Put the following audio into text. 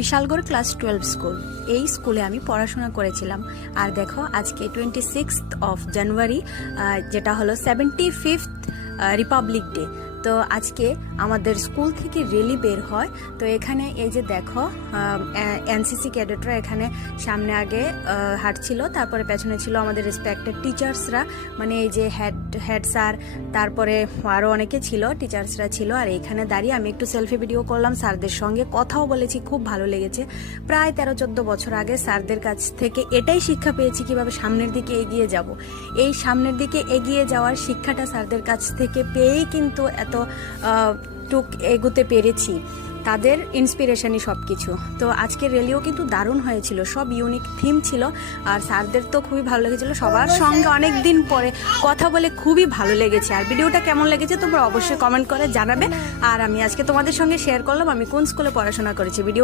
Bishalgarh class 12 school. এই স্কুলে আমি পড়াশোনা করেছিলাম। আর দেখো আজকে 26 জানুয়ারি, যেটা হলো 75th রিপাবলিক ডে। তো আজকে আমাদের স্কুল থেকে র্যালি বের হয়। তো এখানে এই যে দেখো এনসিসি ক্যাডেটরা এখানে সামনে আগে হাঁটছিল, তারপরে পেছনে ছিল আমাদের রেসপেক্টেড টিচার্সরা, মানে এই যে হেড স্যার, তারপরে আরও অনেকে ছিল, টিচার্সরা ছিল। আর এখানে দাঁড়িয়ে আমি একটু সেলফি ভিডিও করলাম, স্যারদের সঙ্গে কথাও বলেছি, খুব ভালো লেগেছে। প্রায় 13-14 বছর আগে স্যারদের কাছ থেকে এটাই শিক্ষা পেয়েছি কিভাবে সামনের দিকে এগিয়ে যাব। এই সামনের দিকে এগিয়ে যাওয়ার শিক্ষাটা স্যারদের কাছ থেকে পেয়েই কিন্তু এত টুক এগোতে পেরেছি, তাদের ইন্সপিরেশনই সব কিছু। তো আজকের র্যালিও কিন্তু দারুণ হয়েছিল, সব ইউনিক থিম ছিল। আর স্যারদের তো খুবই ভালো লেগেছিল, সবার সঙ্গে অনেক দিন পরে কথা বলে খুবই ভালো লেগেছে। আর ভিডিওটা কেমন লেগেছে তোমরা অবশ্যই কমেন্ট করে জানাবে। আর আমি আজকে তোমাদের সঙ্গে শেয়ার করলাম আমি কোন স্কুলে পড়াশোনা করেছি। ভিডিও